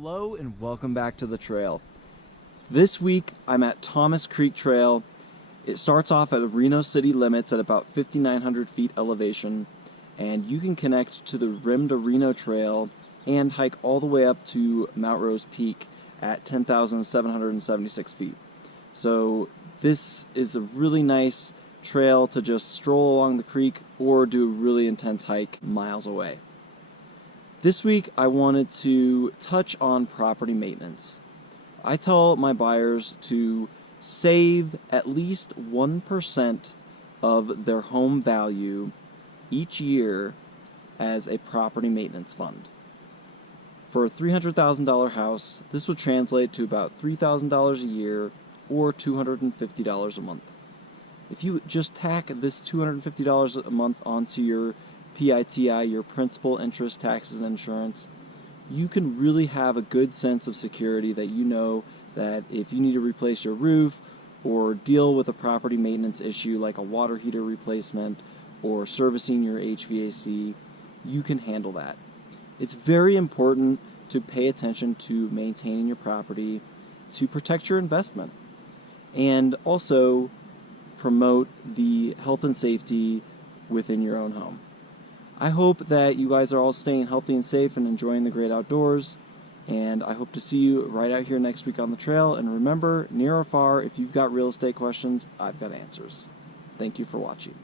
Hello and welcome back to the trail. This week I'm at Thomas Creek Trail. It starts off at the Reno city limits at about 5,900 feet elevation, and you can connect to the Rim to Reno Trail and hike all the way up to Mount Rose Peak at 10,776 feet. So this is a really nice trail to just stroll along the creek or do a really intense hike miles away. This week I wanted to touch on property maintenance. I tell my buyers to save at least 1% of their home value each year as a property maintenance fund. For a $300,000 house, this would translate to about $3,000 a year or $250 a month. If you just tack this $250 a month onto your PITI, your principal, interest, taxes, and insurance, you can really have a good sense of security that you know that if you need to replace your roof or deal with a property maintenance issue like a water heater replacement or servicing your HVAC, you can handle that. It's very important to pay attention to maintaining your property to protect your investment and also promote the health and safety within your own home. I hope that you guys are all staying healthy and safe and enjoying the great outdoors, and I hope to see you right out here next week on the trail. And remember, near or far, if you've got real estate questions, I've got answers. Thank you for watching.